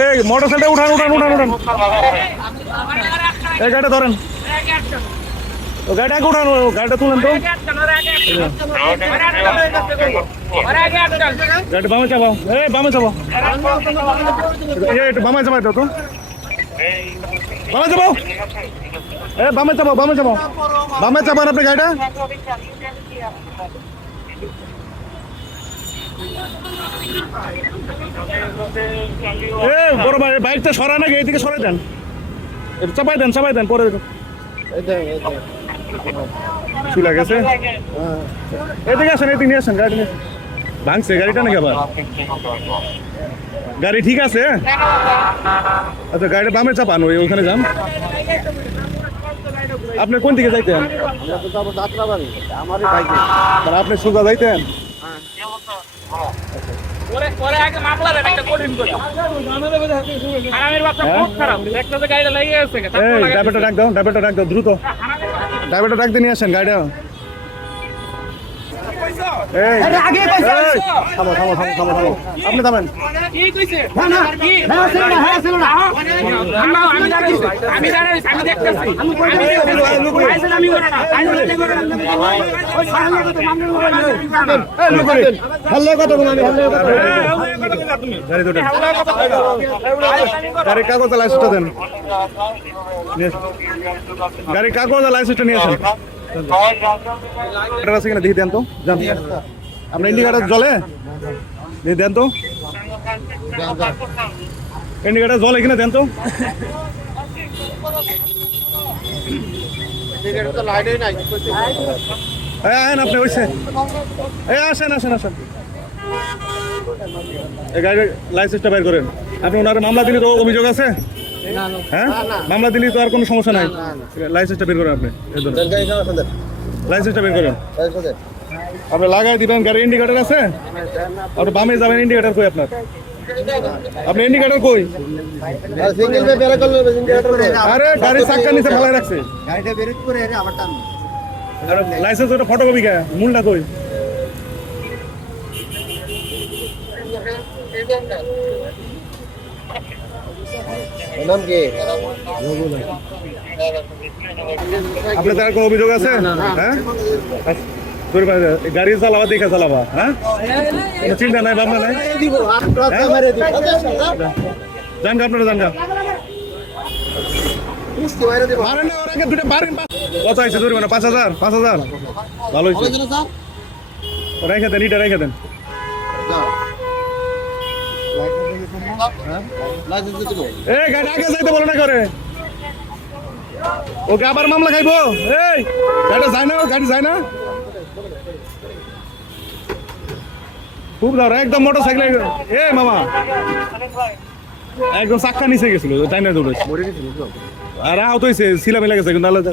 এই motor cycle উঠান উঠান উঠান উঠান। এই গাড়িটা ধরেন। ও গাড়িটা আগে উঠান গাড়িটা তুলেন তো। বামে চাপাও। এই, বামে চাপাও। একটু বামে এটা তো। বামে চাপাও। এ বামে চাপাও বামে চাপাও। বামে চাপান আপনি গাড়িটা। এ বড় ভাই বাইকটা সরায় নাকি এইদিকে সরাই দেন। চাপাই দেন চাপাই দেন পরে চুলা গেছে? এদিকে আসেন এদিকে নিয়ে আসেন গাড়ি ভাঙছে গাড়িটা নাকি আবার? গাড়ি ঠিক আছে? আচ্ছা গাড়িটা বামে চাপান ওই ওখানে যান। আপনি কোন দিকে যাইতেন? আপনি সোজা যাইতেন? দ্রুত। ড্রাইভারটা ডাক দিয়ে নিয়ে আসেন গাড়িটা। থামো থামো থামো থামো থামো। আপনি থামেন। কি কইছে? না না কি? হ্যাঁ হ্যাঁ ছিল না। আমরা আমি জানি আমি জানি আমি দেখতেছি। আমি দেখতেছি। আইসেন আমি করে না। আইসেন আমি করে না। ওই সামনে তো মামলা হাল্লা কথা বলা আমি হাল্লা কথা গাড়ি দুটো গাড়ির কাগজ লাইসেন্সটা দেন। গাড়ির কাগজ লাইসেন্সটা নিয়ে আসেন। আছে কিনা দেখি দেন তো আপনার ইন্ডিকেটার জলে দেখি দেন তো ইন্ডিকেটার জলে কিনা দেন তো আপনি করেন। আপনি ওনার মামলা দিলে তো অভিযোগ আছে? হ্যাঁ? মামলা দিলে তো আর কোনো সমস্যা নাই। লাইসেন্সটা বের করেন আপনি। লাইসেন্সটা বের করেন। আপনি লাগাই দিবেন গাড়ির ইন্ডিকেটার আছে? আপনি বামে যাবেন ইন্ডিকেটার কই আপনার? আপনি ইন্ডিকেটার কই? সিঙ্গেল পে বের করলে ইন্ডিকেটর আরে গাড়ির চাক্কা নিচে ফেলাই রাখছে। গাড়িটা বের করে আবার টান। আর লাইসেন্স ওটা ফটোকপি কে? মূলটা কই? নাম কি? আপনার তার কোনো অভিযোগ আছে? হ্যাঁ? গাড়ি চালাবা দেখে চালাবা হ্যাঁ? চিন্তা নাই ভাবনা নাই? দিব ট্রাক মেরে গা আপনারা জান গা পুষ্টি মেরে দিব। মারেন না ওর আগে দুটো মারেন কত হয়েছে ধরবে না পাঁচ হাজার পাঁচ হাজার। ভালো হয়েছে। রেখে দেন ইটা রেখে দেন। এই গাড়ি আগে যাইতে বলে না করে ওকে আবার মামলা খাইবো? এই গাড়ি যায় না, গাড়ি যায় না। খুব ধরো একদম মোটর সাইকেল এ মামা। একদম চাক্কা নিচে গেছিল তাই না দৌড়েছে আর আহত হয়েছে শিলা মিলা গেছে, কিন্তু আলাদা